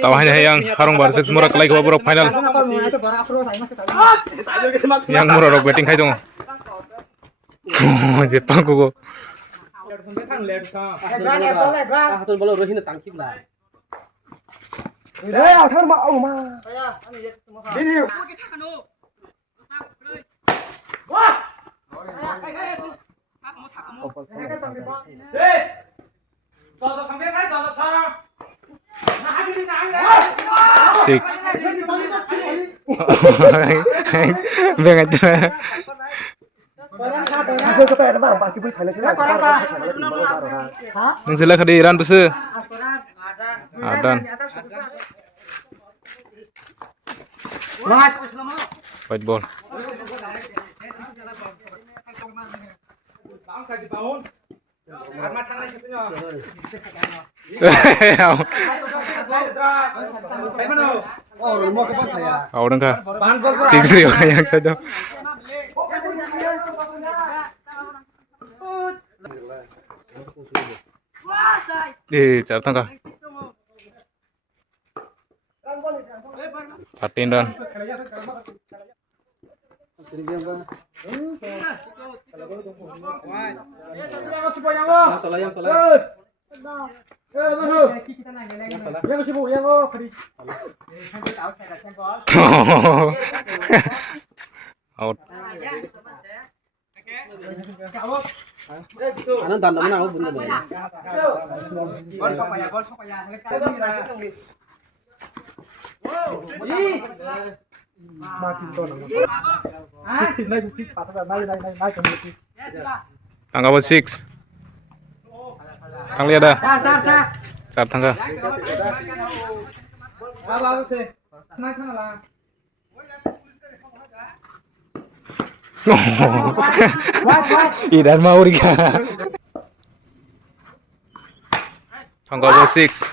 Tahu hanya yang Harung versus Murak lagi babak final. Yang Murak betting kai dong. Jepang kok. Six. Bengat. Nang sila kadiran bese. Adan. White ball. Orang kah? Six ribu yang saja. Cartang kah? Patin dan. Out. Tangga buat six. Kang lihat dah. Car tangga. Idan mau rika. Tangga buat six.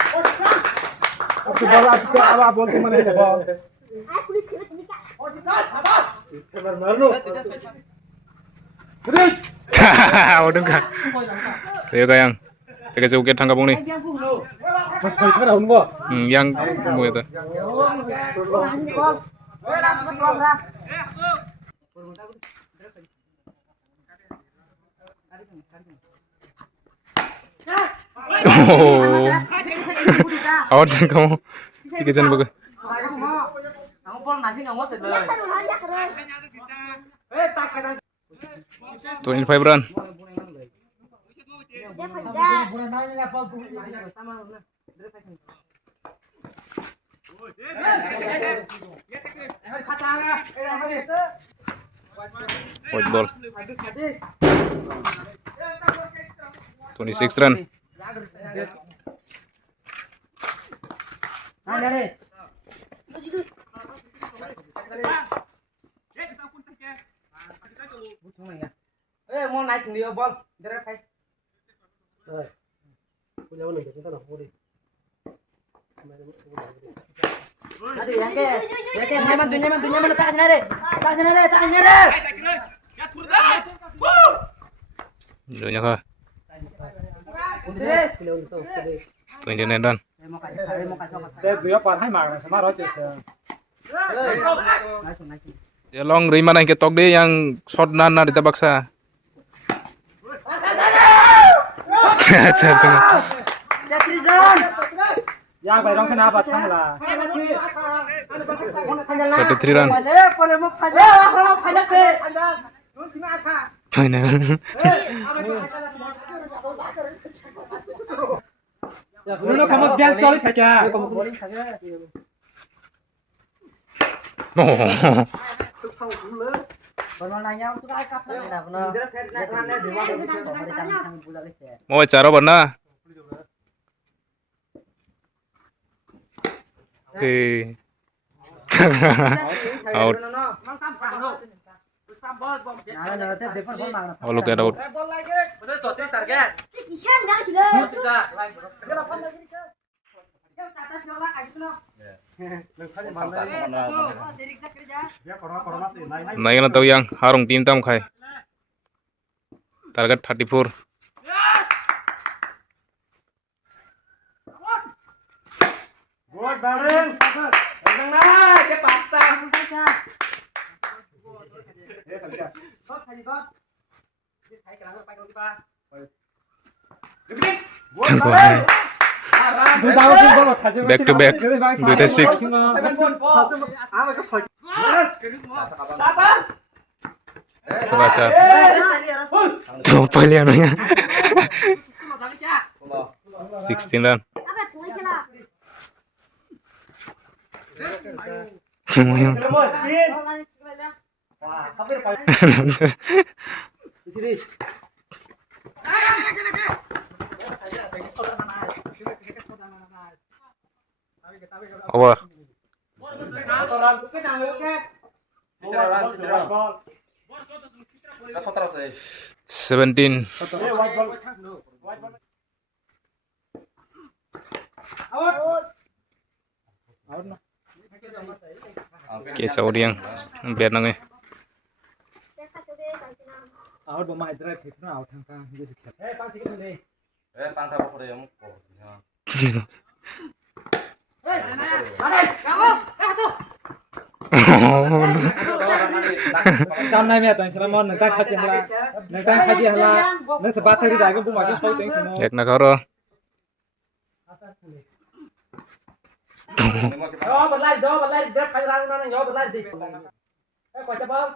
Udah enggak. Ayo kayang. Tegas uket tangga bung nih. Yang mau itu. Oh. Out sih kamu. Tiga jam bagus. 25 run. White ball. 26 run. Mau naik dia bol, direct kai. Punya mana kita nak boleh. Tadi ya ke nyaman tuh tak sana deh. Tak sana deh. Dunia kah? Tuh ini nedan. Dia long ri mana yang ketok deh yang shot nana di tabaksa. Yang bayang kenapa tanglah? 33 run. Dulu kamu biar colit saja. Mau cara mana? Out. Oh, look at out. Naik na tahu yang Harung tim tam khai. Target 34. Buat bareng. Yang mana? Dia pasta. Dia kerja. Kok tadi kok? Dia saya kerana pakai kopi pak. back to back দুইটা 6 baca palian 16 run over 17 kecau dia biar nangai Out bermain drive hit na out thang just khat. Pang tiket ni. Tang tha pore am ko. Tam nai me tang salamon nang ta khaji hala nang se bat thari dai ko bu ma soi teng ko. ek na karo Bật lại drive phải ra nó nhỏ bật lại gì. Quả cho bom.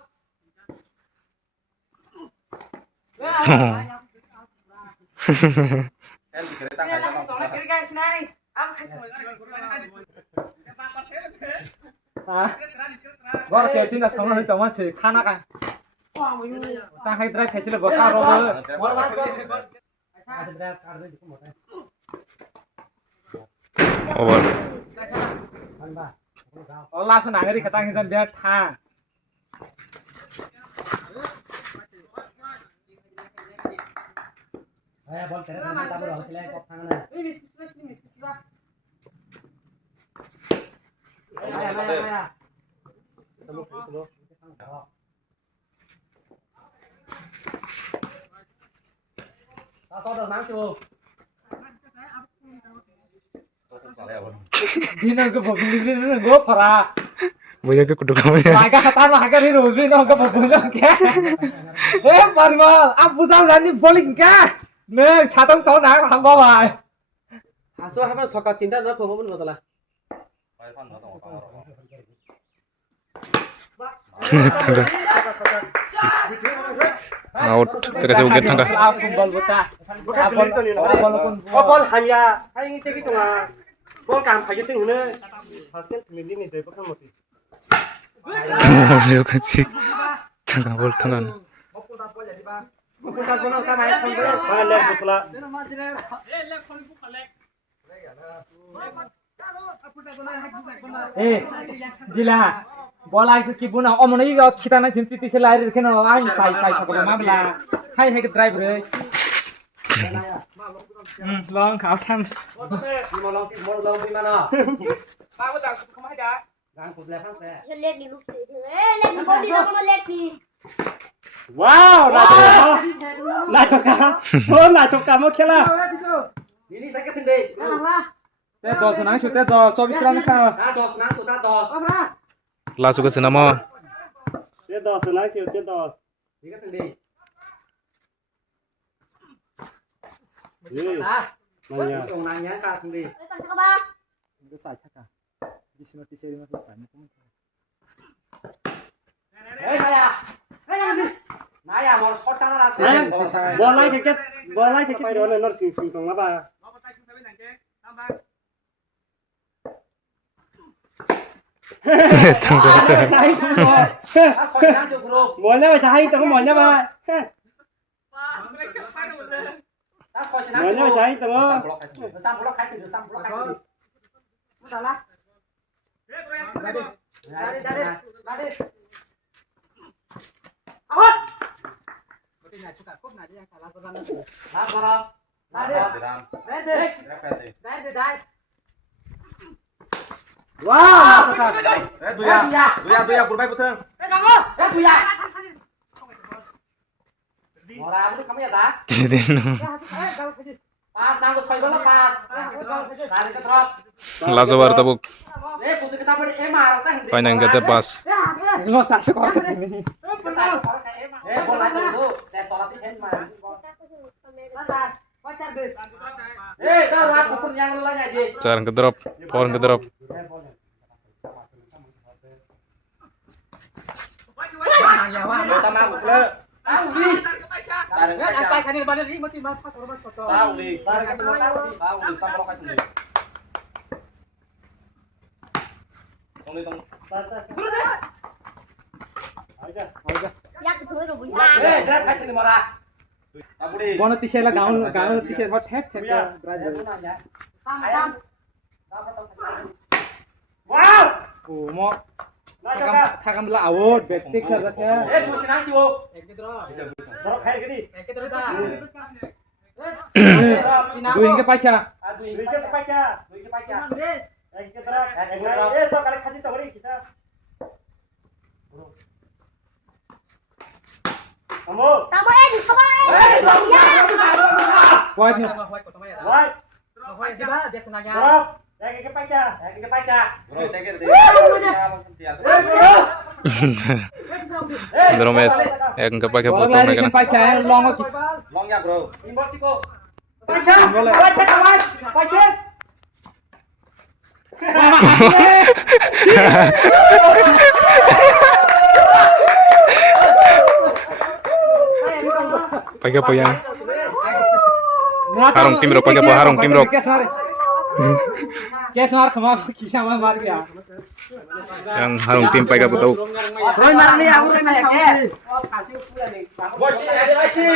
Gua kayak tina sama nih teman sih, kana kan? Tang hai drive kasih lebih karo. over Oh langsung nangis di ketang hitam dia tha. Bol kere na ta bro chile ko thang na. Aya. Selo. Ta so do nang chu. Dino ke bobili ni go para. muja ke kudu kamu ya Agak kata agak ni rugi no ke bobili ke. Parmal, apu sang jani bowling ke. Ne chatong tau na ham ba bai. Aso haman soka tinta na ko bobon botala. out terkasih uget tangga Bol bota. bol hanya hai ngi teki tunga bol kam phai tin hune hasken mili ni dei pakam moti liu kan sih tangga bol tangan bukan kono ka mai phon bol ha le busla Gila. Bola itu kibuna omong ini kalau kita nanti titi selari kena ai sai sekolah mabla. Hai ke driver. Long khảo thăm. Long đi mà nó. Ba có tặng không hay đã. Đang cụp lẹp xe. Lên đi lúc thế. Lên đi con đi đâu mà lên đi. wow la toka mo khela Ini sakit ini. Teh dos nang shoot teh dos 24 ran kha. Dos nang shoot dos. langsung ke senama te dos na ki te dos Sakit ini. nanya Ông nanya ka ini. Tặng cho ba. Itu saja kah? Di sini ti seri mas tanya kamu. Naya. Naya mau shot tangan rasa. bola ke pai ro nor sing tong ma ba tangga aja mo na ba sai tong mo na ba mo na ba sai tong Samblok khai từ samblok khai từ. Salah. Dari. Awat. Berarti nak suka kop nak dia kalah sana. Dari. wow Duya berbaik betul. Kamu. Duya. Orang itu kamu ya tak? jadi Pas nang ko 6 bola pas. Kali ke drop. Lazobar tabuk. Puso kita pa di Emar. Panjang kete pas. Lo sa skor ke ini. Bola dulu. Saya tolak di Emar. Dah lah kupon yang lu aja. Jarang ke drop. Pohon ke drop. Tao mang một lơ. Tahu di. Taruh ke Apa kaca. kan ini pada di mati mas korban foto. Tahu di. Taruh di sama lo kaca. Tong đi tong. Aja. Ya kedua lo punya. Grab kaca ni mora. Tahu di. Bono tisela gaun tisela hot tap tap. Ayam. Wow. Oh, mau Nah, coba. thakam la award betik sa rakya. Puso nang si wo. Drop hai ke ni. Duing ke paca. Duit ke sepaca. Duing ke paca. Ke drop. So kali khasi to bari kita. Kamu. Kamu come on. Ya. White ni. Right. Coba dia senangnya. Drop. Ke paca. Ke paca. Bro, take it. Dromes. Yang kepakai Bola potong lari ke mereka. paca long kis. Long ya, bro. Imbol siko. Paca. Paca kawan. Paca. Pakai apa yang? Harung Timrok, pakai apa Harung Timrok? Kes mar kema kisah mar gaya. Yang Harung Tim pakai apa tahu? Roy marah ni aku nak ya. Bos, ada sih.